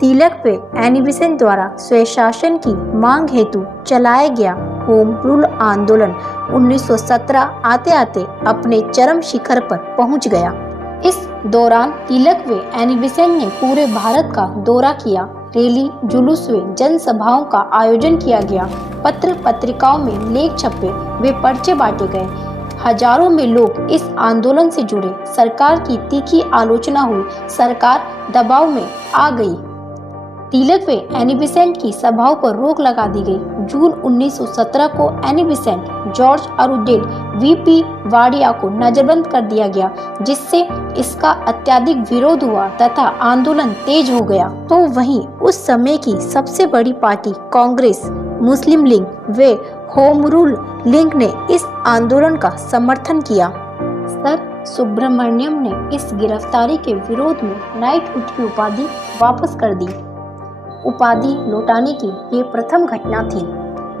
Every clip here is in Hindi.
तिलक व एनी बेसेंट द्वारा स्वशासन की मांग हेतु चलाया गया होम रूल आंदोलन 1917 आते आते अपने चरम शिखर पर पहुंच गया। इस दौरान तिलक व एनी बेसेंट ने पूरे भारत का दौरा किया। रैली, जुलूस व जनसभाओं का आयोजन किया गया। पत्र पत्रिकाओं में लेख छपे वे पर्चे बांटे गए। हजारों में लोग इस आंदोलन से जुड़े। सरकार की तीखी आलोचना हुई। सरकार दबाव में आ गई। तिलक व एनी बेसेंट की सभाओं पर रोक लगा दी गई। जून 1917 को Annie Besant, George Arundale, V P Wadia को नजरबंद कर दिया गया, जिससे इसका अत्यधिक विरोध हुआ तथा आंदोलन तेज हो गया। तो वहीं उस समय की सबसे बड़ी पार्टी कांग्रेस, मुस्लिम लीग व होम रूल लीग ने इस आंदोलन का समर्थन किया। सर सुब्रमण्यम ने इस गिरफ्तारी के विरोध में नाइटहुड की उपाधि वापस कर दी। उपाधि लौटाने की ये प्रथम घटना थी।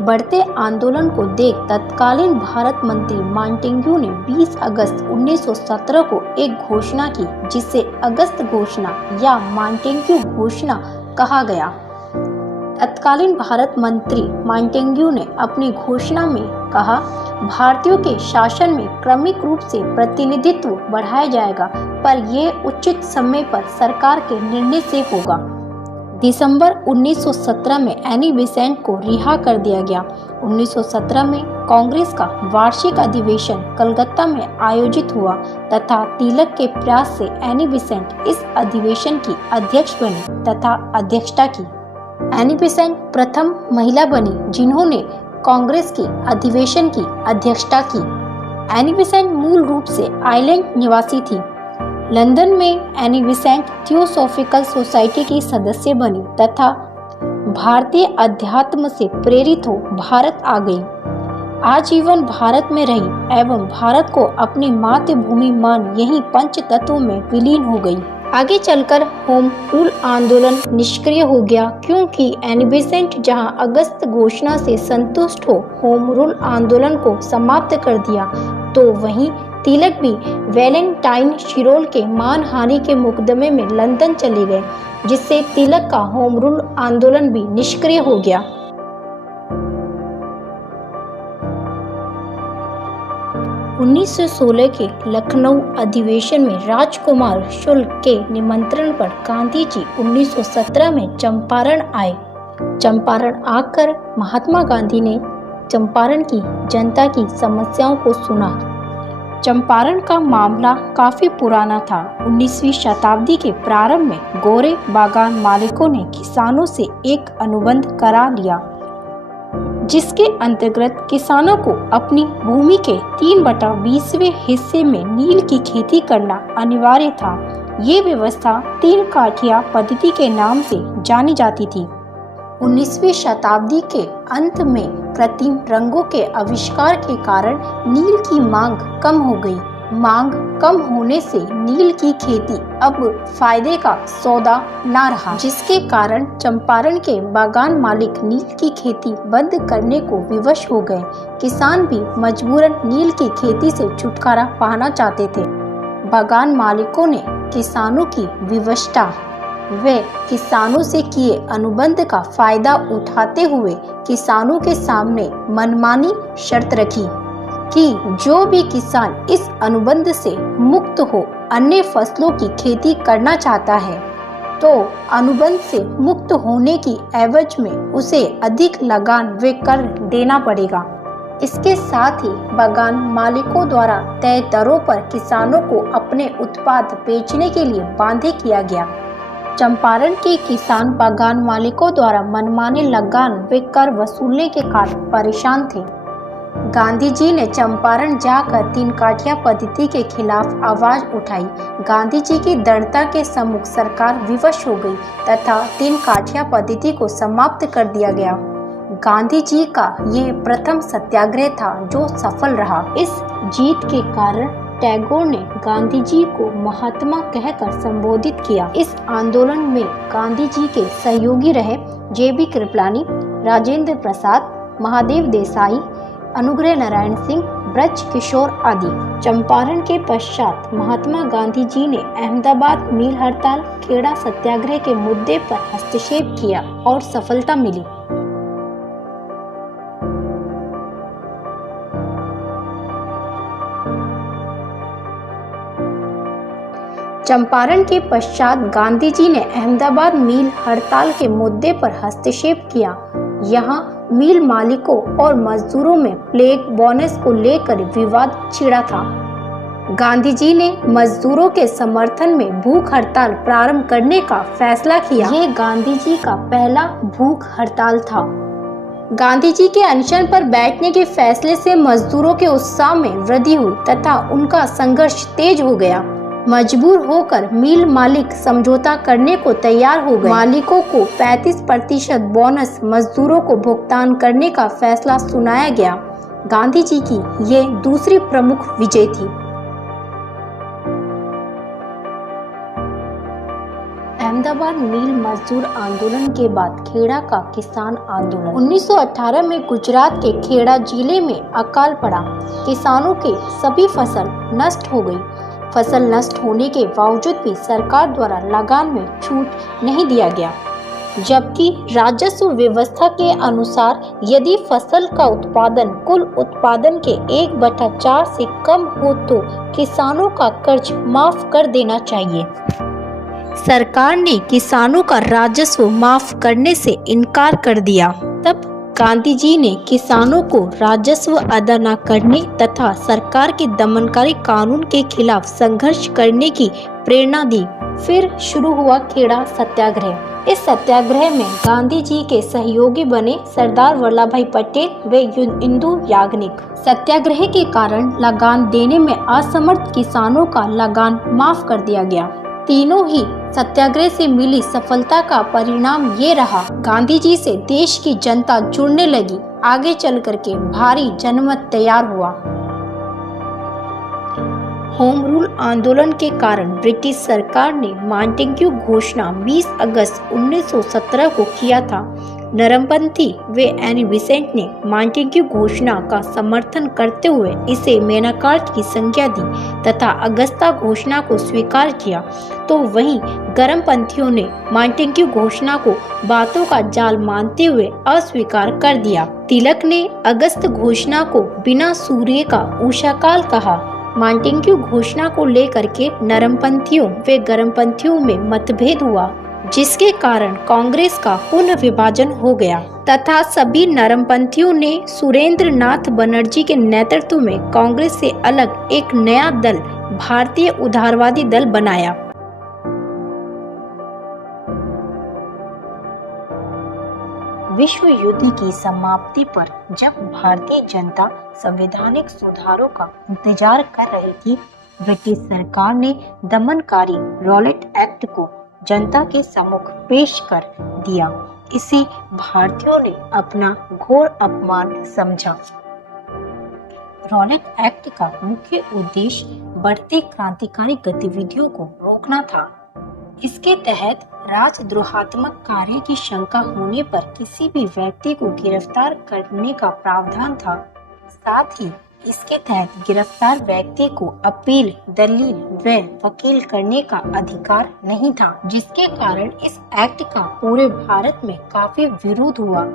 बढ़ते आंदोलन को देख तत्कालीन भारत मंत्री मॉन्टेग्यू ने 20 अगस्त 1917 को एक घोषणा की, जिसे अगस्त घोषणा या मॉन्टेग्यू घोषणा कहा गया। तत्कालीन भारत मंत्री मॉन्टेग्यू ने अपनी घोषणा में कहा, भारतीयों के शासन में क्रमिक रूप से प्रतिनिधित्व बढ़ाया जाएगा, पर यह उचित समय पर सरकार के निर्णय से होगा। दिसंबर 1917 में एनी बेसेंट को रिहा कर दिया गया। 1917 में कांग्रेस का वार्षिक अधिवेशन कलकत्ता में आयोजित हुआ तथा तिलक के प्रयास से एनी बेसेंट इस अधिवेशन की अध्यक्ष बनी तथा अध्यक्षता की। एनी बेसेंट प्रथम महिला बनी जिन्होंने कांग्रेस की अधिवेशन की अध्यक्षता की। एनी बेसेंट मूल रूप से आयरलैंड निवासी थी। लंदन में एनी बेसेंट थियोसॉफिकल सोसाइटी की सदस्य बनी तथा भारतीय अध्यात्म से प्रेरित हो भारत आ गई। आजीवन भारत में रही एवं भारत को अपनी मातृभूमि मान यहीं पंच तत्वों में विलीन हो गई। आगे चलकर होम रूल आंदोलन निष्क्रिय हो गया, क्योंकि एनी बेसेंट जहां अगस्त घोषणा से संतुष्ट हो होम रूल आंदोलन को समाप्त कर दिया, तो वहीं तिलक भी वैलेंटाइन शिरोल के मानहानि के मुकदमे में लंदन चले गए, जिससे तिलक का होम रूल आंदोलन भी निष्क्रिय हो गया। 1916 के लखनऊ अधिवेशन में राजकुमार शुक्ल के निमंत्रण पर गांधी जी 1917 में चंपारण आए। चंपारण आकर महात्मा गांधी ने चंपारण की जनता की समस्याओं को सुना। चंपारण का मामला काफी पुराना था। 19वीं शताब्दी के प्रारंभ में गोरे बागान मालिकों ने किसानों से एक अनुबंध करा लिया, जिसके अंतर्गत किसानों को अपनी भूमि के 3/20वें हिस्से में नील की खेती करना अनिवार्य था। ये व्यवस्था 3 काठिया पद्धति के नाम से जानी जाती थी। 19वीं शताब्दी के अंत में कृत्रिम रंगों के आविष्कार के कारण नील की मांग कम हो गई। मांग कम होने से नील की खेती अब फायदे का सौदा न रहा, जिसके कारण चंपारण के बागान मालिक नील की खेती बंद करने को विवश हो गए। किसान भी मजबूरन नील की खेती से छुटकारा पाना चाहते थे। बागान मालिकों ने किसानों की विवशता वे किसानों से किए अनुबंध का फायदा उठाते हुए किसानों के सामने मनमानी शर्त रखी कि जो भी किसान इस अनुबंध से मुक्त हो अन्य फसलों की खेती करना चाहता है, तो अनुबंध से मुक्त होने की एवज में उसे अधिक लगान व कर देना पड़ेगा। इसके साथ ही बागान मालिकों द्वारा तय दरों पर किसानों को अपने उत्पाद बेचने के लिए बाध्य किया गया। चंपारण के किसान बागान मालिकों द्वारा मनमाने लगान व कर वसूलने के कारण परेशान थे। गांधी जी ने चंपारण जाकर 3 काठिया पद्धति के खिलाफ आवाज उठाई। गांधी जी की दृढ़ता के सम्मुख सरकार विवश हो गई तथा 3 काठिया पद्धति को समाप्त कर दिया गया। गांधी जी का ये प्रथम सत्याग्रह था जो सफल रहा। इस जीत के कारण टैगोर ने गांधी जी को महात्मा कहकर संबोधित किया। इस आंदोलन में गांधी जी के सहयोगी रहे JB कृपलानी, राजेंद्र प्रसाद, महादेव देसाई, अनुग्रह नारायण सिंह, ब्रज किशोर आदि। चंपारण के पश्चात महात्मा गांधी जी ने अहमदाबाद मील हड़ताल, खेड़ा सत्याग्रह के मुद्दे पर हस्तक्षेप किया और सफलता मिली। चंपारण के पश्चात गांधी जी ने अहमदाबाद मील हड़ताल के मुद्दे पर हस्तक्षेप किया। यहाँ मिल मालिकों और मजदूरों में प्लेग बोनस को लेकर विवाद छिड़ा था। गांधी जी ने मजदूरों के समर्थन में भूख हड़ताल प्रारंभ करने का फैसला किया। यह गांधी जी का पहला भूख हड़ताल था। गांधी जी के अनशन पर बैठने के फैसले से मजदूरों के उत्साह में वृद्धि हुई तथा उनका संघर्ष तेज हो गया। मजबूर होकर मिल मालिक समझौता करने को तैयार हो गए। मालिकों को 35% बोनस मजदूरों को भुगतान करने का फैसला सुनाया गया। गांधी जी की ये दूसरी प्रमुख विजय थी। अहमदाबाद मील मजदूर आंदोलन के बाद खेड़ा का किसान आंदोलन। 1918 में गुजरात के खेड़ा जिले में अकाल पड़ा। किसानों के सभी फसल नष्ट हो गई। फसल नष्ट होने के बावजूद भी सरकार द्वारा लगान में छूट नहीं दिया गया, जबकि राजस्व व्यवस्था के अनुसार यदि फसल का उत्पादन कुल उत्पादन के 1/4 से कम हो तो किसानों का कर्ज माफ कर देना चाहिए। सरकार ने किसानों का राजस्व माफ करने से इनकार कर दिया। तब गांधी जी ने किसानों को राजस्व अदा न करने तथा सरकार के दमनकारी कानून के खिलाफ संघर्ष करने की प्रेरणा दी। फिर शुरू हुआ खेड़ा सत्याग्रह। इस सत्याग्रह में गांधी जी के सहयोगी बने सरदार वल्लभ भाई पटेल व इंदु याग्निक। सत्याग्रह के कारण लगान देने में असमर्थ किसानों का लगान माफ कर दिया गया। तीनों ही सत्याग्रह से मिली सफलता का परिणाम ये रहा, गांधी जी से देश की जनता जुड़ने लगी। आगे चल करके भारी जनमत तैयार हुआ। होम रूल आंदोलन के कारण ब्रिटिश सरकार ने मांटेग्यू घोषणा 20 अगस्त 1917 को किया था। नरमपंथी व एनी बेसेंट ने मांटेग्यू घोषणा का समर्थन करते हुए इसे मेनाकार्ट की संज्ञा दी तथा अगस्ता घोषणा को स्वीकार किया, तो वहीं गर्मपंथियों ने मांटेग्यू घोषणा को बातों का जाल मानते हुए अस्वीकार कर दिया। तिलक ने अगस्त घोषणा को बिना सूर्य का उषाकाल कहा। मांटेग्यू घोषणा को लेकर के नरमपंथियों व गर्मपंथियों में मतभेद हुआ, जिसके कारण कांग्रेस का पुनर्विभाजन हो गया तथा सभी नरमपंथियों ने सुरेंद्र नाथ बनर्जी के नेतृत्व में कांग्रेस से अलग एक नया दल भारतीय उदारवादी दल बनाया। विश्व युद्ध की समाप्ति पर जब भारतीय जनता संवैधानिक सुधारों का इंतजार कर रही थी, ब्रिटिश सरकार ने दमनकारी रॉलेट एक्ट को जनता के सम्मुख पेश कर दिया। इसे भारतीयों ने अपना घोर अपमान समझा। रॉलेट एक्ट का मुख्य उद्देश्य बढ़ती क्रांतिकारी गतिविधियों को रोकना था। इसके तहत राजद्रोहात्मक कार्य की शंका होने पर किसी भी व्यक्ति को गिरफ्तार करने का प्रावधान था। साथ ही इसके तहत गिरफ्तार व्यक्ति को अपील, दलील व वकील करने का अधिकार नहीं था, जिसके कारण इस एक्ट का पूरे भारत में काफी विरोध हुआ।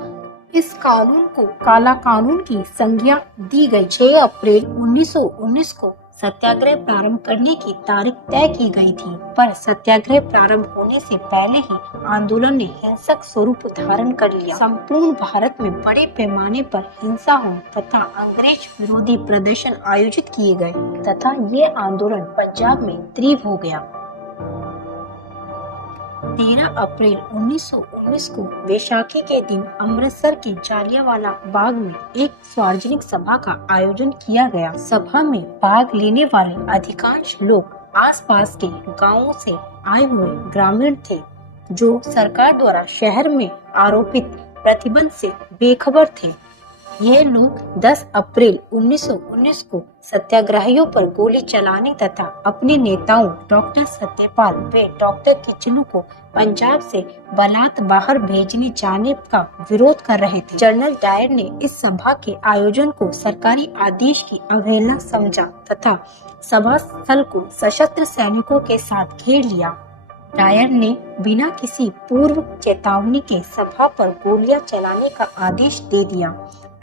इस कानून को काला कानून की संज्ञा दी गई। 6 अप्रैल 1919 को सत्याग्रह प्रारंभ करने की तारीख तय की गई थी, पर सत्याग्रह प्रारंभ होने से पहले ही आंदोलन ने हिंसक स्वरूप धारण कर लिया। संपूर्ण भारत में बड़े पैमाने पर हिंसा हुई तथा अंग्रेज विरोधी प्रदर्शन आयोजित किए गए तथा ये आंदोलन पंजाब में तीव्र हो गया। 13 अप्रैल 1919 को वैशाखी के दिन अमृतसर के जालियांवाला बाग में एक सार्वजनिक सभा का आयोजन किया गया। सभा में भाग लेने वाले अधिकांश लोग आसपास के गांवों से आए हुए ग्रामीण थे, जो सरकार द्वारा शहर में आरोपित प्रतिबंध से बेखबर थे। ये लोग 10 अप्रैल 1919 को सत्याग्रहियों पर गोली चलाने तथा अपने नेताओं डॉक्टर सत्यपाल व डॉक्टर किचलू को पंजाब से बलात् बाहर भेजने जाने का विरोध कर रहे थे। जनरल डायर ने इस सभा के आयोजन को सरकारी आदेश की अवहेलना समझा तथा सभा स्थल को सशस्त्र सैनिकों के साथ घेर लिया। डायर ने बिना किसी पूर्व चेतावनी के सभा पर गोलियां चलाने का आदेश दे दिया।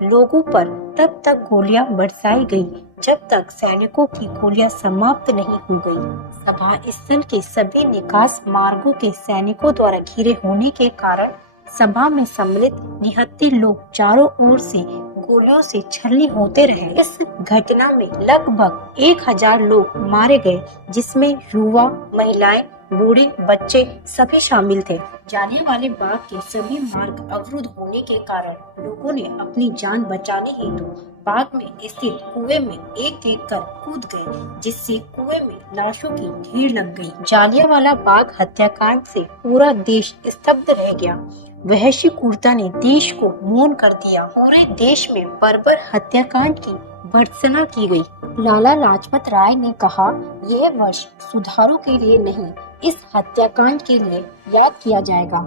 लोगों पर तब तक गोलियां बरसाई गई जब तक सैनिकों की गोलियां समाप्त नहीं हो गई। सभा स्थल के सभी निकास मार्गों के सैनिकों द्वारा घिरे होने के कारण सभा में सम्मिलित निहत्थे लोग चारों ओर से गोलियों से छलनी होते रहे। इस घटना में लगभग 1000 लोग मारे गए, जिसमें युवा, महिलाएं, बूढ़े, बच्चे सभी शामिल थे। जालियांवाला बाग के सभी मार्ग अवरुद्ध होने के कारण लोगों ने अपनी जान बचाने हेतु बाग में स्थित कुएं में एक एक कर कूद गए, जिससे कुएं में लाशों की ढेर लग गई। जालियांवाला बाग हत्याकांड से पूरा देश स्तब्ध रह गया। वहशी क्रूरता ने देश को मौन कर दिया। पूरे देश में बर्बर हत्याकांड की भर्त्सना की गई। लाला लाजपत राय ने कहा, यह वर्ष सुधारों के लिए नहीं, इस हत्याकांड के लिए याद किया जाएगा।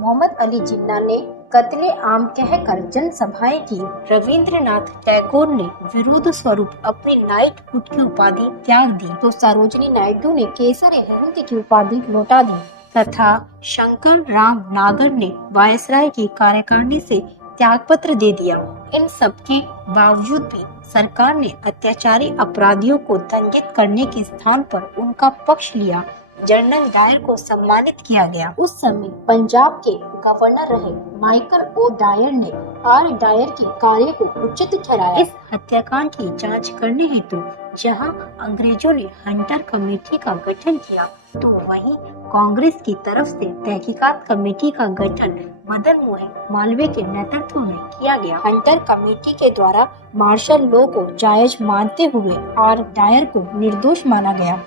मोहम्मद अली जिन्ना ने कत्ले आम कहकर जनसभाएं की। रविंद्रनाथ टैगोर ने विरोध स्वरूप अपनी नाइटहुड की उपाधि त्याग दी, तो सरोजिनी नायडू ने केसर हिंद की उपाधि लौटा दी तथा शंकर राम नागर ने वायसराय की कार्यकारिणी से त्यागपत्र दे दिया। इन सब के बावजूद भी सरकार ने अत्याचारी अपराधियों को दंडित करने के स्थान पर उनका पक्ष लिया। जनरल डायर को सम्मानित किया गया। उस समय पंजाब के गवर्नर रहे माइकल ओ डायर ने आर डायर के कार्य को उचित ठहराया। इस हत्याकांड की जांच करने हेतु जहां अंग्रेजों ने हंटर कमेटी का गठन किया, तो वहीं कांग्रेस की तरफ से तहकीकात कमेटी का गठन मदन मोहन मालवीय के नेतृत्व में किया गया। हंटर कमेटी के द्वारा मार्शल लॉ को जायज मानते हुए आर डायर को निर्दोष माना गया।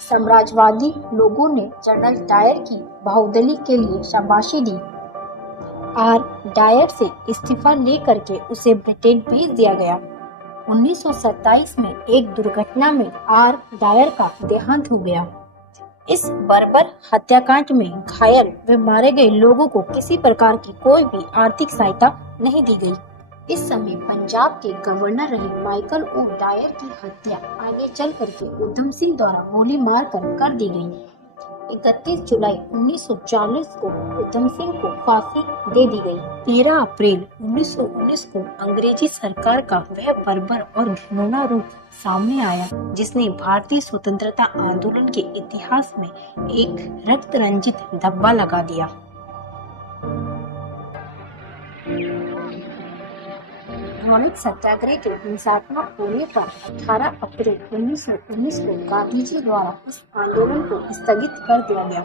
साम्राज्यवादी लोगों ने जनरल डायर की बाहुदली के लिए शाबाशी दी। आर डायर से इस्तीफा लेकर के उसे ब्रिटेन भेज दिया गया। 1927 में एक दुर्घटना में आर डायर का देहांत हो गया। इस बर्बर हत्याकांड में घायल व मारे गए लोगों को किसी प्रकार की कोई भी आर्थिक सहायता नहीं दी गई। इस समय पंजाब के गवर्नर रहे माइकल ओ डायर की हत्या आगे चल करके उधम सिंह द्वारा गोली मार कर दी गई। 31 जुलाई 1940 को उधम सिंह को फांसी दे दी गई। 13 अप्रैल 1919 को अंग्रेजी सरकार का वह बर्बर और घिनौना रूप सामने आया, जिसने भारतीय स्वतंत्रता आंदोलन के इतिहास में एक रक्त रंजित धब्बा लगा दिया। रॉलेट सत्याग्रह के हिंसात्मक होने पर 18 अप्रैल 1919 को गांधी जी द्वारा इस आंदोलन को स्थगित कर दिया गया।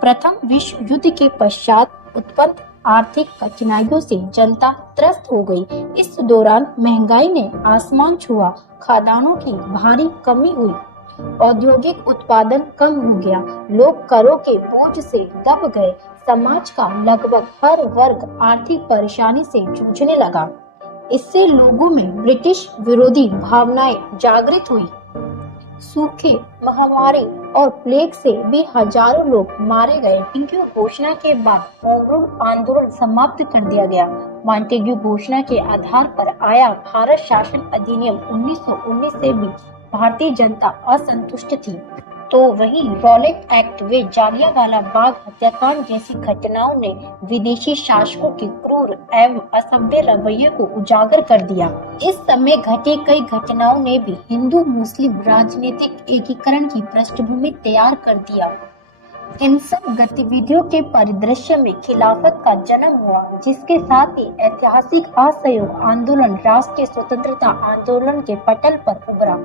प्रथम विश्व युद्ध के पश्चात उत्पन्न आर्थिक कठिनाइयों से जनता त्रस्त हो गई। इस दौरान महंगाई ने आसमान छुआ, खाद्यान्नों की भारी कमी हुई, औद्योगिक उत्पादन कम हो गया, लोग करों के बोझ से दब गए, समाज का लगभग हर वर्ग आर्थिक परेशानी से जूझने लगा। इससे लोगों में ब्रिटिश विरोधी भावनाएं जागृत हुई। सूखे, महामारी और प्लेग से भी हजारों लोग मारे गए। इनकी घोषणा के बाद होम रूल आंदोलन समाप्त कर दिया गया। मॉन्टेग्यू घोषणा के आधार पर आया भारत शासन अधिनियम 1919 से भी भारतीय जनता असंतुष्ट थी, तो वही रॉलेट एक्ट व जालियांवाला बाग हत्याकांड जैसी घटनाओं ने विदेशी शासकों के क्रूर एवं असभ्य रवैये को उजागर कर दिया। इस समय घटी कई घटनाओं ने भी हिंदू मुस्लिम राजनीतिक एकीकरण की पृष्ठभूमि तैयार कर दिया। इन सब गतिविधियों के परिदृश्य में खिलाफत का जन्म हुआ, जिसके साथ ही ऐतिहासिक असहयोग आंदोलन राष्ट्रीय स्वतंत्रता आंदोलन के पटल पर उभरा।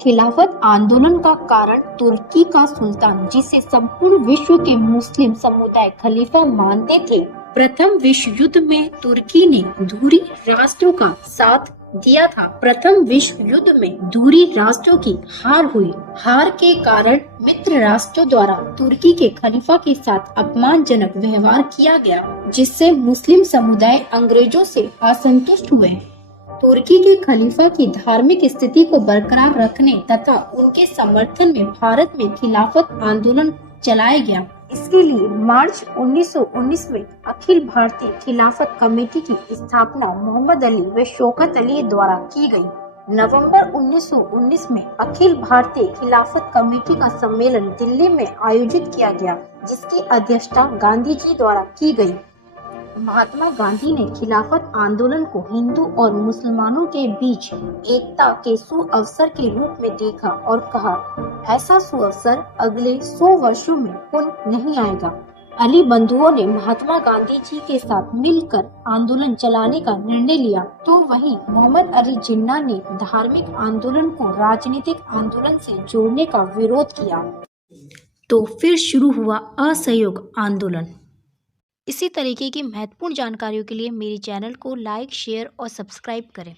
खिलाफत आंदोलन का कारण तुर्की का सुल्तान, जिसे संपूर्ण विश्व के मुस्लिम समुदाय खलीफा मानते थे, प्रथम विश्व युद्ध में तुर्की ने धुरी राष्ट्रों का साथ दिया था। प्रथम विश्व युद्ध में धुरी राष्ट्रों की हार हुई। हार के कारण मित्र राष्ट्रों द्वारा तुर्की के खलीफा के साथ अपमानजनक व्यवहार किया गया, जिससे मुस्लिम समुदाय अंग्रेजों से असंतुष्ट हुए। तुर्की के खलीफा की धार्मिक स्थिति को बरकरार रखने तथा उनके समर्थन में भारत में खिलाफत आंदोलन चलाया गया। इसके लिए मार्च 1919 में अखिल भारतीय खिलाफत कमेटी की स्थापना मोहम्मद अली व शौकत अली द्वारा की गई। नवंबर 1919 में अखिल भारतीय खिलाफत कमेटी का सम्मेलन दिल्ली में आयोजित किया गया, जिसकी अध्यक्षता गांधी जी द्वारा की गई। महात्मा गांधी ने खिलाफत आंदोलन को हिंदू और मुसलमानों के बीच एकता के सुअवसर के रूप में देखा और कहा, ऐसा सुअवसर अगले 100 वर्षों में पुनः नहीं आएगा। अली बंधुओं ने महात्मा गांधी जी के साथ मिलकर आंदोलन चलाने का निर्णय लिया, तो वहीं मोहम्मद अली जिन्ना ने धार्मिक आंदोलन को राजनीतिक आंदोलन से जोड़ने का विरोध किया। तो फिर शुरू हुआ असहयोग आंदोलन। इसी तरीके की महत्वपूर्ण जानकारियों के लिए मेरे चैनल को लाइक, शेयर और सब्सक्राइब करें।